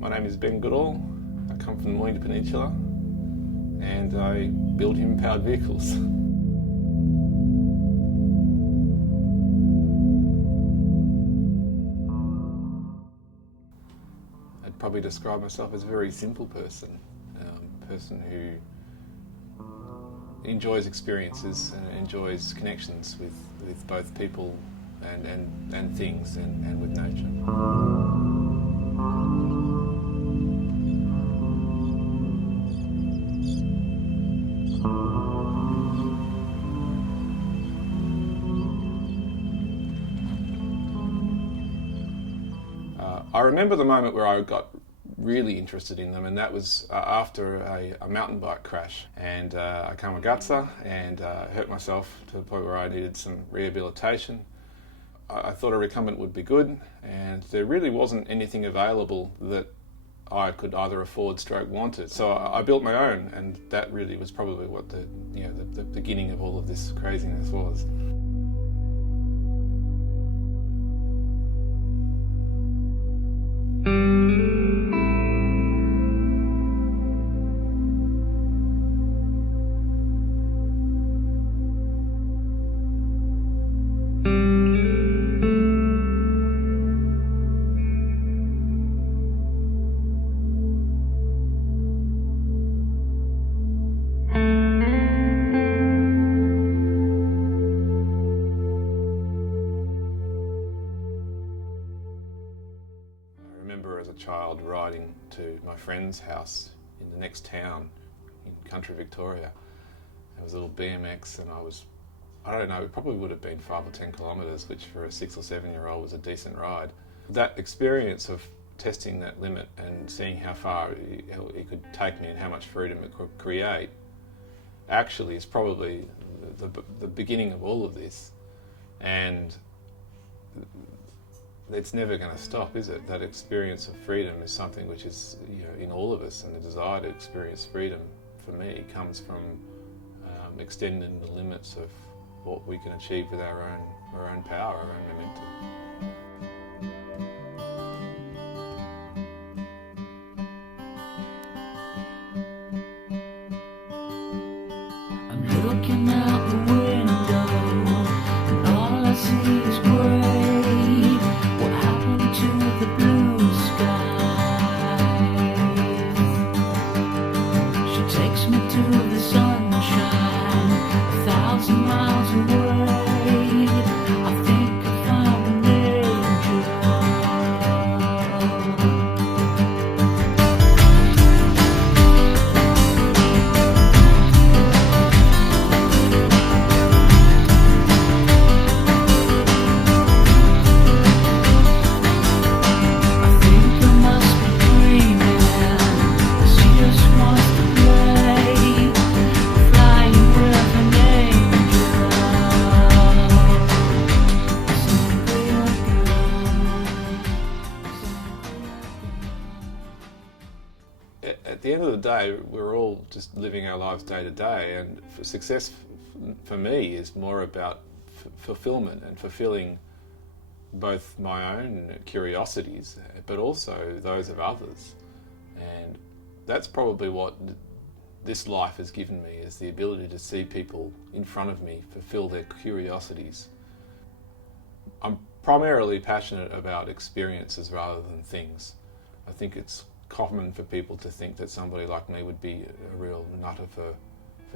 My name is Ben Goodall. I come from the Mornington Peninsula and I build human-powered vehicles. I'd probably describe myself as a very simple person, person who enjoys experiences and enjoys connections with both people and things and with nature. I remember the moment where I got really interested in them, and that was after a mountain bike crash. And I came a gutser and hurt myself to the point where I needed some rehabilitation. I thought a recumbent would be good, and there really wasn't anything available that I could either afford / wanted. So I built my own, and that really was probably what the beginning of all of this craziness was. As a child riding to my friend's house in the next town in country Victoria. There was a little BMX and I don't know, it probably would have been 5 or 10 kilometres, which for a 6 or 7 year old was a decent ride. That experience of testing that limit and seeing how far it could take me and how much freedom it could create actually is probably the beginning of all of this. And it's never going to stop, is it? That experience of freedom is something which is, in all of us, and the desire to experience freedom, for me, comes from extending the limits of what we can achieve with our own power, our own momentum. I'm looking out the window, and all I see is grey. The blue skies. She takes me to the sunshine, 1,000 miles away. I think I found an angel. At the end of the day, we're all just living our lives day to day, and success for me is more about fulfillment and fulfilling both my own curiosities, but also those of others. And that's probably what this life has given me, is the ability to see people in front of me fulfill their curiosities. I'm primarily passionate about experiences rather than things. I think it's common for people to think that somebody like me would be a real nutter for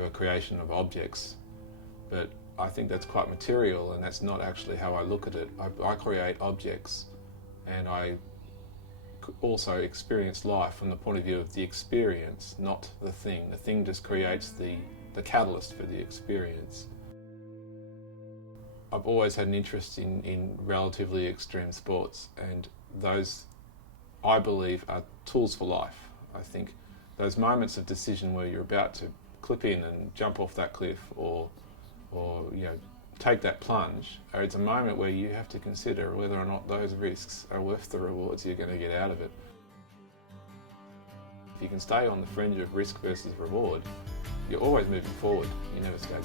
a creation of objects, but I think that's quite material, and that's not actually how I look at it. I create objects, and I also experience life from the point of view of the experience, not the thing. The thing just creates the catalyst for the experience. I've always had an interest in relatively extreme sports, and those, I believe, are tools for life. I think those moments of decision where you're about to clip in and jump off that cliff or take that plunge, it's a moment where you have to consider whether or not those risks are worth the rewards you're going to get out of it. If you can stay on the fringe of risk versus reward, you're always moving forward, you never stagnate.